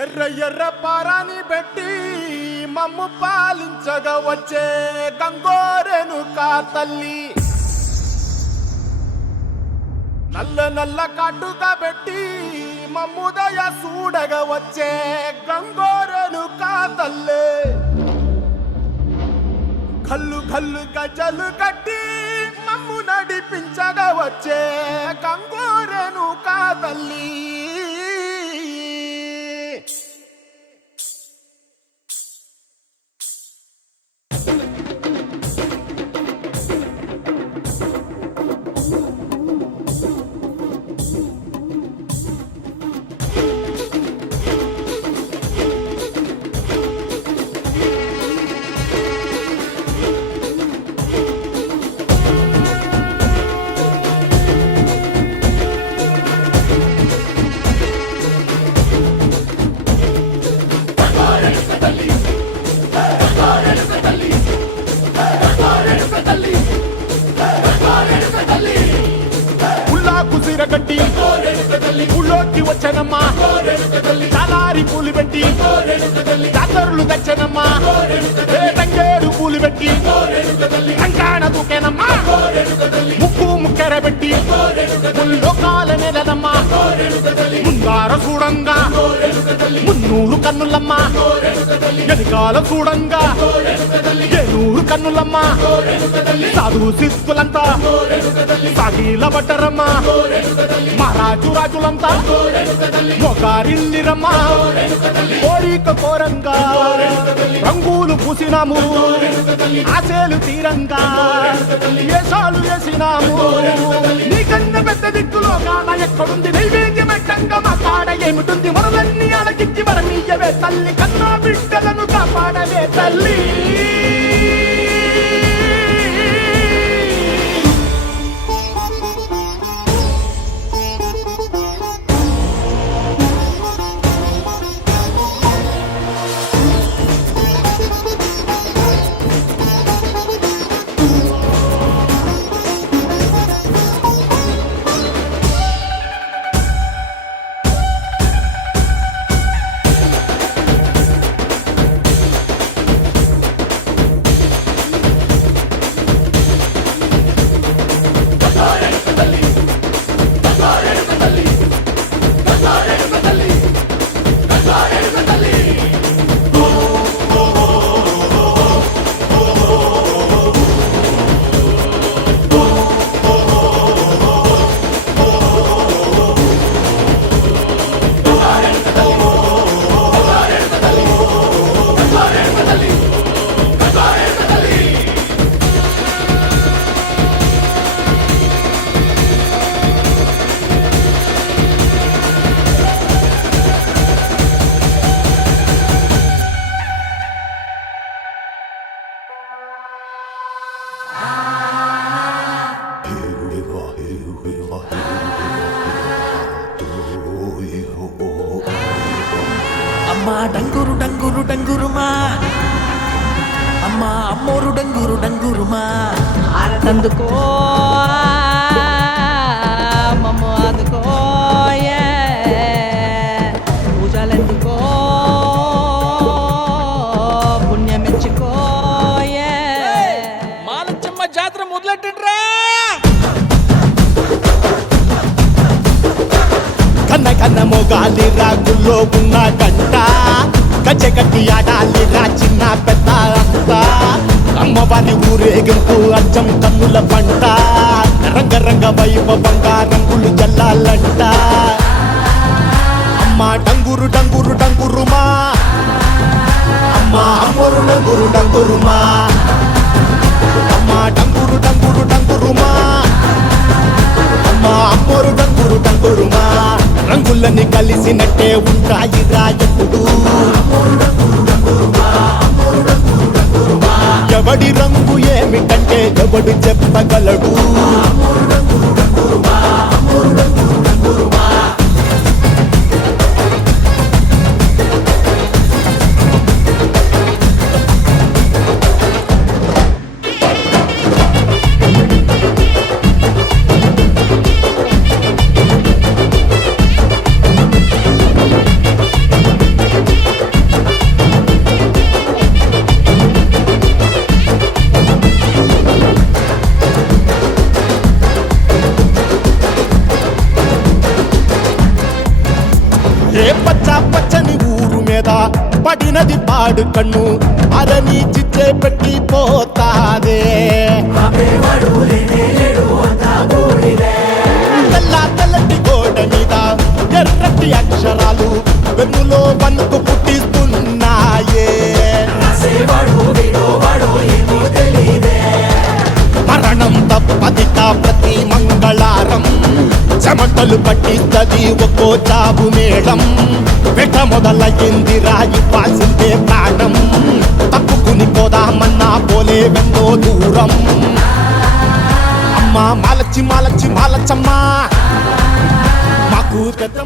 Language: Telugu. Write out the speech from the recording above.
ఎర్ర ఎర్ర పారాని పెట్టి మమ్ము పాలించగా వచ్చే గంగోరెను కా తల్లి, నల్ల నల్ల కాటుగా పెట్టి మమ్ముదయ చూడగా వచ్చే గంగోరెను కా తల్లి, కల్లు కల్లు గజలు కట్టి మమ్ము నడిపించగా వచ్చే గంగోరెను కా తల్లి. కట్టి ఊళ్ళోకి వచ్చనమ్మా, చాలారి పూలు పెట్టి జాతరులు తెచ్చనమ్మా, తంగేడు పూలు పెట్టి కంకాణ దూకేనమ్మా, ముక్కు ముక్కెర పెట్టి లోకాల నెలనమ్మా, ముందార చూడంగా మున్నూరు కన్నులమ్మా, వెనకాల చూడంగా ఏనూరు కన్నులమ్మా, సాధు సిద్ధులంతా సాగిల పడ్డరమ్మా, మహారాజు రాజులంతా మొగారిల్లిరమ్మా, కోరిక కోరంగా రంగులు పూసినాము, ఆశలు తీరంగా వేషాలు వేసినాము, నీకన్నా పెద్ద దిక్కులో కాన ఎక్కడుంది నైవేద్యమెట్టంగా మా కాడ ఏమిటుంది, మనలన్నీ అలకించి మరమీయవే తల్లి, కన్నా బిడ్డలను కాపాడవే తల్లి. అమ్మా డంగురు డంగురు డంగురుమా, అమ్మా అమ్మోరు డంగురు డంగురుమా, ఆనందుకో మమ్మ అందుకో పూజలందుకో పుణ్యమెచ్చుకో. మాలచ్చమ్మ జాతర మొదలెట్టండ్రా. కన్న కన్న మొగాలి రాగుల్లో ఉన్న గంట, గజ్జె కట్టి ఆడాలి రా చిన్న పెద్ద అంతా, అమ్మవారి ఊరేగింపు అచ్చం కన్నుల పంట, రంగరంగ వైభవంగా రంగులు జల్లాలంట. అమ్మా డంగురు డంగురు డంగురుమా, అమ్మా అమ్మోరు డంగురు డంగురుమా, అమ్మా డంగురు డంగురు డంగురుమా, అమ్మా అమ్మోరు డంగురు డంగురుమా, రంగులని కలిసినట్టే ఉంటాయి రాయప్పుడు, ఎవడి రంగు ఏమిటంటే ఎవడు చెప్పగలడు. పచ్చ పచ్చని ఊరు మీద పడినది పాడు కన్ను అరని చిచ్చే పెట్టి పోతాదే తెల్ల తెల్లటి గోడ మీద ఎర్రటి అక్షరాలు వెన్నులో వణుకు పుట్టిస్తున్నాయే మరణం తప్పదిక ప్రతి మంగళారం చెమటలు పట్టిస్తది ఒక్కో చావు మేళం వెట మొదలయ్యింది రాయి పాల్సిందే ప్రాణం తప్పుకుని పోదామన్నా పోలే వెన్నో దూరం అమ్మా మాలచ్చి మాలచ్చి మాలచ్చమ్మా మాకు పెద్ద